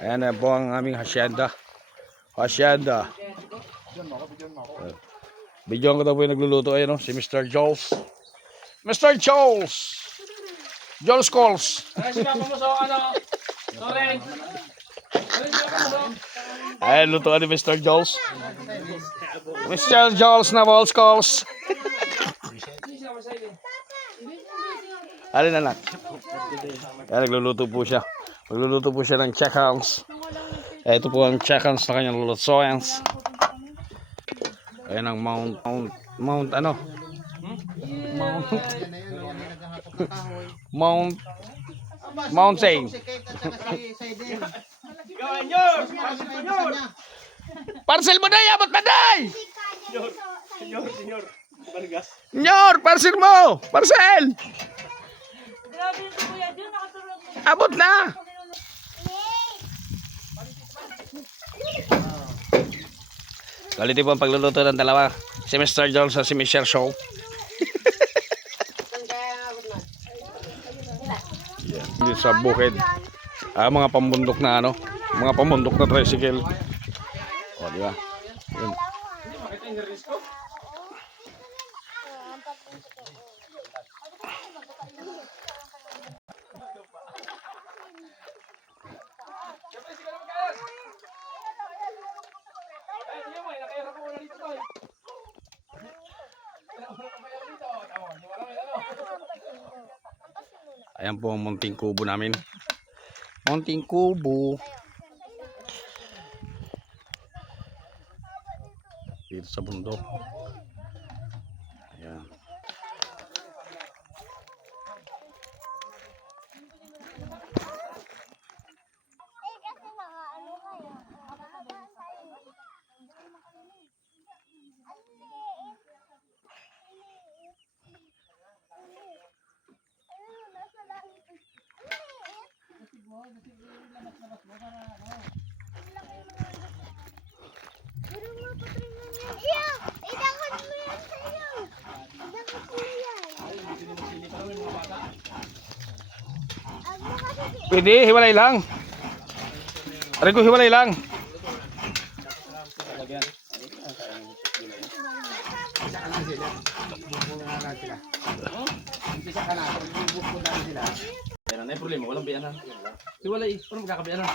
Ayan na po ang aming hacienda. Hacienda. Bidyoan ko daw po yung nagluluto. Ayan o, si Mr. Jols. Mr. Jols! Jols calls. Ayan, lutuan ni Mr. Jols. Mr. Jols na balls calls. Alin anak? Ayan, nagluluto po siya. Magluluto po siya ng check-hands. Ito po ang check-hands na kanyang lulutoyans. Ayan ang Mount ano? Mountain. Parcel mo na, abot pa day! Senyor, parcel mo! Parcel! Abot na! Quality po ang pagluluto ng dalawa. Si Mr. Jones at si Mr. Shaw. Dito sa bukid. Mga pambundok na ano. Mga pambundok na tricycle. O, di ba? Yun. Ayan po ang munting kubo namin. Munting kubo. Dito sa bundok. Ayan. Pwede, hiwalay lang. Rico, hiwalay lang. Pero na problema, walang biyanan. Hiwalay, paano magkakabiyanan?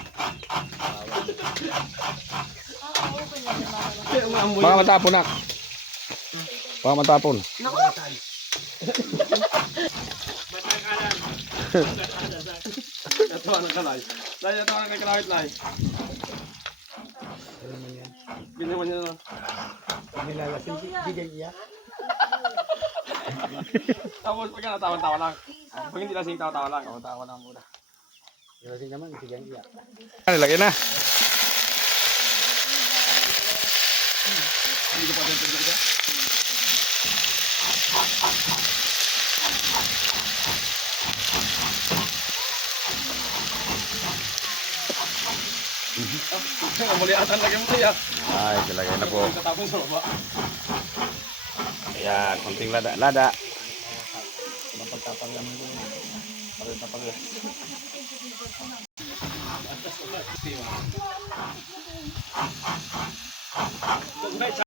Baka matapon na. Baka matapon. Natawa ng kalay. Lay, natawa ng kalawit, Lay. Binaman niya na. Nilalasin, bigay niya. Tapos pagka natawa-tawa lang. Pag hindi lasing, tawa-tawa lang. Tawa lang muna. Lasing naman, bigay niya. Lagyan na. Hindi ko pa rin pagkakita. Muliatan lagi mo siya. Ay, ilagay na po. Ayan, konting lada. Napagtapang lang mo. Napagtapang lang.